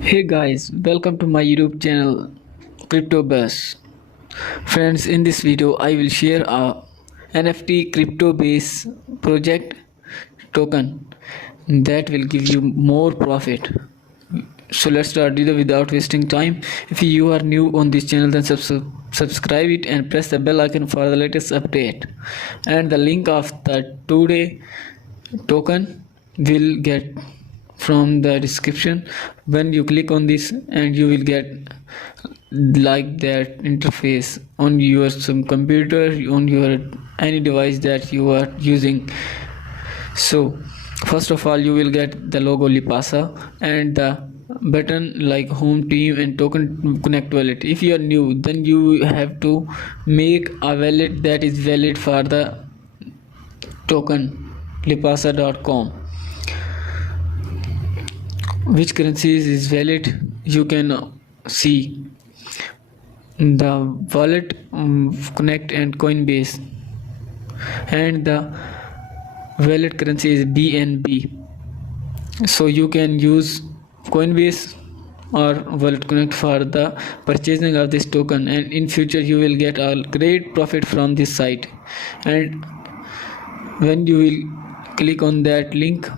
Hey guys, welcome to my YouTube channel Crypto Buzz. Friends, in this video I will share a NFT crypto base project token that will give you more profit. So let's start video without wasting time. If you are new on this channel, then subscribe it and press the bell icon for the latest update. And the link of the today token will get from the description. When you click on this, and you will get like that interface on your some computer, on your any device that you are using. So first of all, you will get the logo Lipasa and the button like home team and token connect wallet. If you are new, then you have to make a wallet that is valid for the token lipasa.com. Which currencies is valid, you can see the wallet, connect and Coinbase, and the wallet currency is BNB. So you can use Coinbase or wallet connect for the purchasing of this token, and in future you will get a great profit from this site. And when you will click on that link,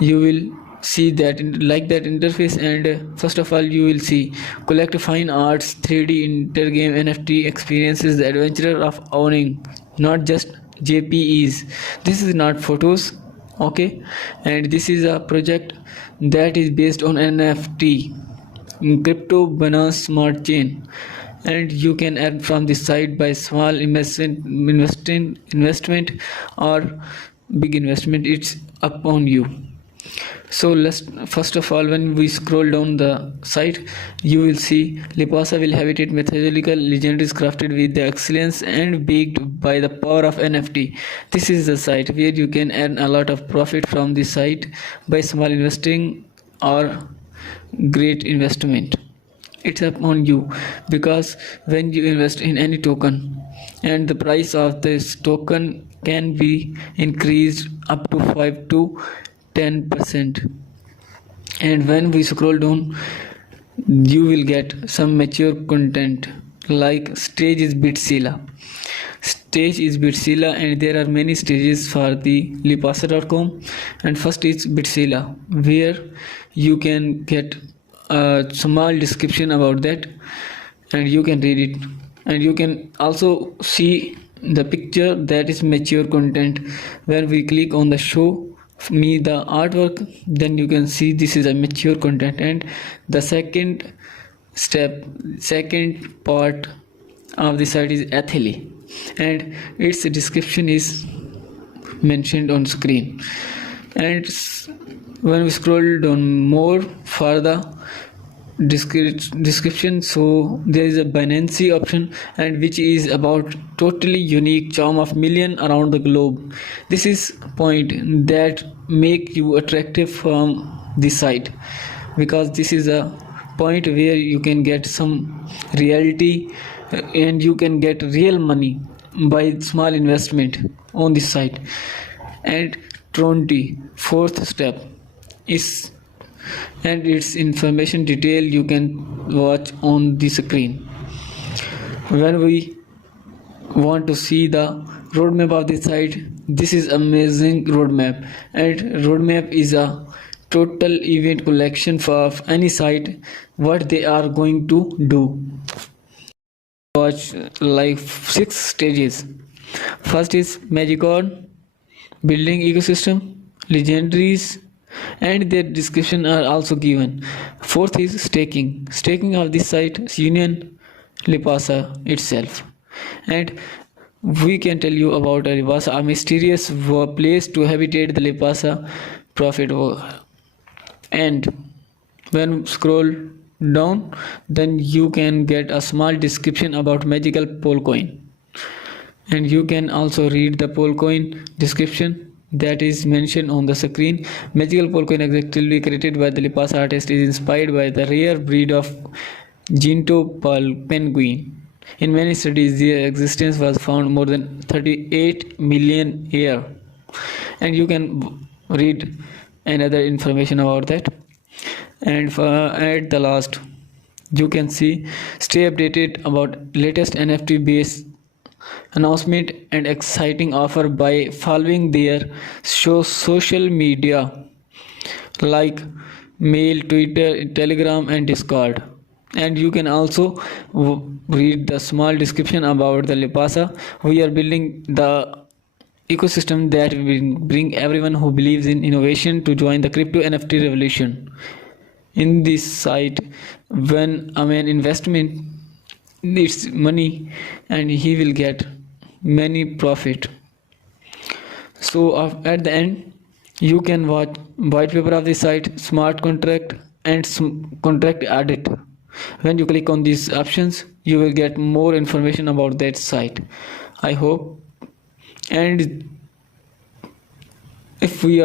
you will see that like that interface. And first of all, you will see collect fine arts, 3D intergame NFT experiences, the adventure of owning, not just JPEs. This is not photos, okay? And this is a project that is based on NFT, crypto Binance Smart Chain, and you can earn from this site by small investment or big investment. It's upon you. So let's first of all, when we scroll down the site, you will see Lipasa will habitat mythological legendaries crafted with the excellence and baked by the power of NFT. This is the site where you can earn a lot of profit from this site by small investing or great investment. It's upon you, because when you invest in any token, and the price of this token can be increased up to 5 to 10%. And when we scroll down, you will get some mature content like stage is Bitsila. Stage is Bitsila, and there are many stages for the lipasa.com. And first is Bitsila, where you can get a small description about that, and you can read it. And you can also see the picture that is mature content. When we click on the show me the artwork, then you can see this is a mature content. And the second part of the site is Atheli, and its description is mentioned on screen. And when we scroll down more for the description, so there is a Binance option, and which is about totally unique charm of million around the globe. This is point that make you attractive from this site, because this is a point where you can get some reality, and you can get real money by small investment on this site. And 24th step is, and its information detail you can watch on the screen. When we want to see the roadmap of the site, this is amazing roadmap. And roadmap is a total event collection for any site, what they are going to do. Watch like 6 stages. First is Magicorn, building ecosystem, legendaries, and their description are also given. Fourth is staking of this site Union Lipasa itself. And we can tell you about Lipasa, a mysterious place to habitate the Lipasa profit. And when scroll down, then you can get a small description about magical Polcoin, and you can also read the Polcoin description that is mentioned on the screen. Magical Polcoin, exactly created by the Lipasa artist, is inspired by the rare breed of Ginto penguin. In many studies, their existence was found more than 38 million years. And you can read another information about that. And at the last, you can see stay updated about latest NFT based announcement and exciting offer by following their social media like mail, Twitter, Telegram, and Discord. And you can also read the small description about the Lipasa. We are building the ecosystem that will bring everyone who believes in innovation to join the crypto NFT revolution. In this site, when a man investment needs money, and he will get many profit. So at the end, you can watch white paper of the site, smart contract, and contract audit. When you click on these options, you will get more information about that site. I hope. And if we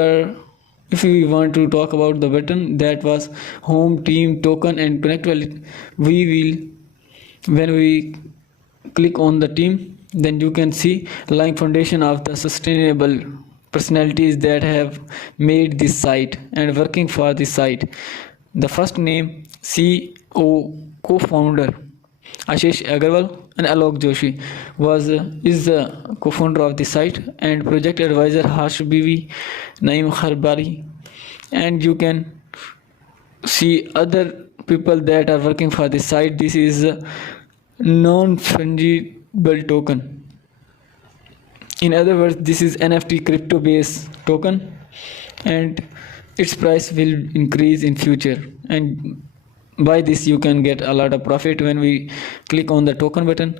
want to talk about the button that was home, team, token, and connect wallet, we will, when we click on the team, then you can see lying foundation of the sustainable personalities that have made this site and working for this site. The first name, CEO, co-founder Ashish Agarwal and Alok Joshi is the co-founder of the site, and project advisor Harsh BV, Naeem Kharbari. And you can see other people that are working for the site. This is a non-fungible token. In other words, this is NFT crypto based token, and its price will increase in future, and by this you can get a lot of profit. When we click on the token button,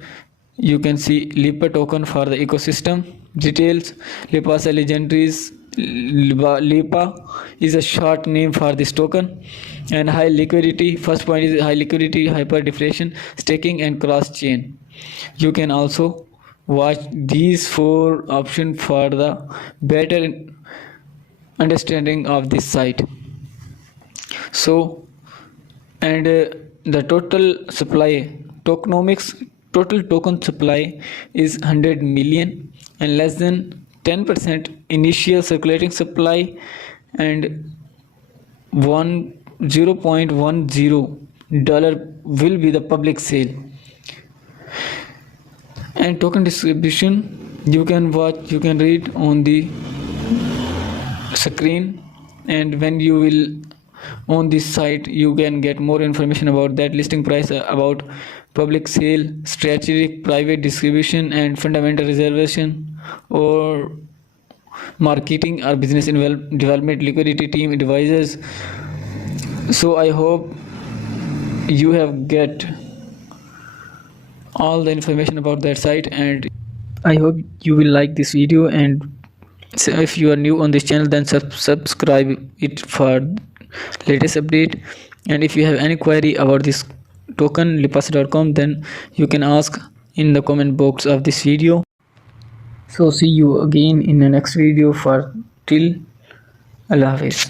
you can see Lipa token for the ecosystem details. Lipasa legendaries. Lipa is a short name for this token. And high liquidity, first point is high liquidity, hyper deflation, staking, and cross chain. You can also watch these 4 options for the better understanding of this site. So, and the total supply, tokenomics, total token supply is 100 million, and less than 10% initial circulating supply, and 0.10 dollar will be the public sale. And token distribution, you can read on the screen, and when you will on this site, you can get more information about that listing price, about public sale, strategic private distribution, and fundamental reservation, or marketing or business development, liquidity team advisors. So I hope you have get all the information about that site, and I hope you will like this video. And so if you are new on this channel, then subscribe it for latest update. And if you have any query about this token lipasa.com, then you can ask in the comment box of this video. So see you again in the next video. For till Allah Hafiz.